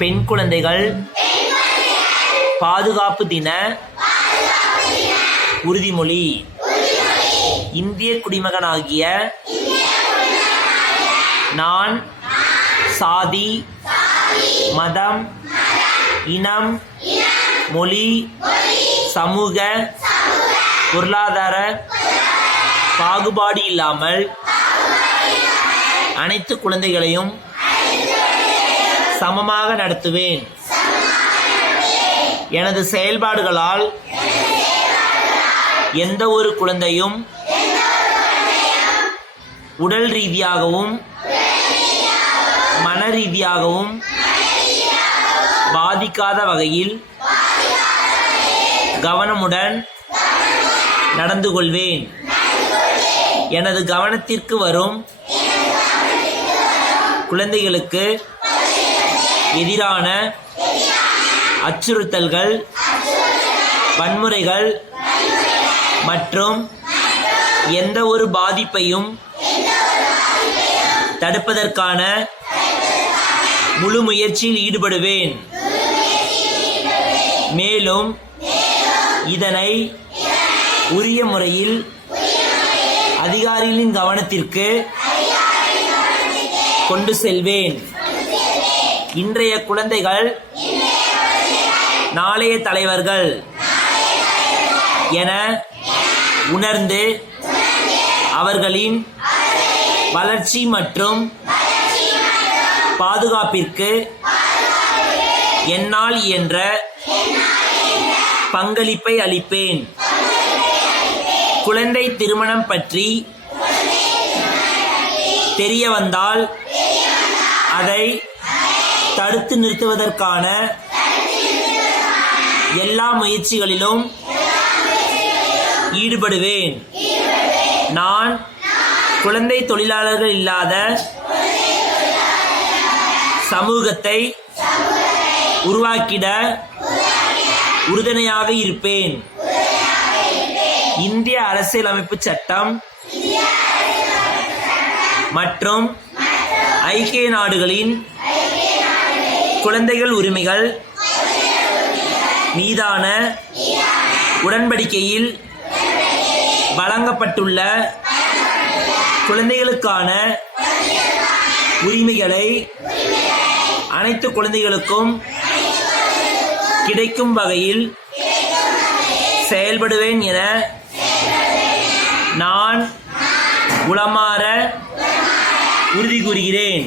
பெண் குழந்தைகள் பாதுகாப்பு தின உறுதிமொழி. இந்திய குடிமகனாகிய நான் சாதி, மதம், இனம், மொழி, சமூக, பொருளாதார பாகுபாடு இல்லாமல் அனைத்து குழந்தைகளையும் சமமாக நடத்துவேன். எனது செயல்பாடுகளால் எந்த ஒரு குழந்தையும் உடல் ரீதியாகவும் மன ரீதியாகவும் பாதிக்காத வகையில் கவனமுடன் நடந்து கொள்வேன். எனது கவனத்திற்கு வரும் குழந்தைகளுக்கு எதிரான அச்சுறுத்தல்கள், வன்முறைகள் மற்றும் எந்த ஒரு பாதிப்பையும் தடுப்பதற்கான முழு முயற்சியில் ஈடுபடுவேன். மேலும் இதனை உரிய முறையில் அதிகாரிகளின் கவனத்திற்கு கொண்டு செல்வேன். இன்றைய குழந்தைகள் நாளைய தலைவர்கள் என உணர்ந்து அவர்களின் வளர்ச்சி மற்றும் பாதுகாப்பிற்கு என்னால் இயன்ற பங்களிப்பை அளிப்பேன். குழந்தை திருமணம் பற்றி தெரிய வந்தால் அதை தடுத்து நிறுத்துவதற்கான எல்லா முயற்சிகளிலும் ஈடுபடுவேன். நான் குழந்தை தொழிலாளர்கள் இல்லாத சமூகத்தை உருவாக்கிட உறுதுணையாக இருப்பேன். இந்திய அரசியலமைப்பு சட்டம் மற்றும் ஐக்கிய நாடுகளின் குழந்தைகள் உரிமைகள் மீதான உடன்படிக்கையில் வழங்கப்பட்டுள்ள குழந்தைகளுக்கான உரிமைகளை அனைத்து குழந்தைகளுக்கும் கிடைக்கும் வகையில் செயல்படுவேன் என நான் உளமாற உறுதி கூறுகிறேன்.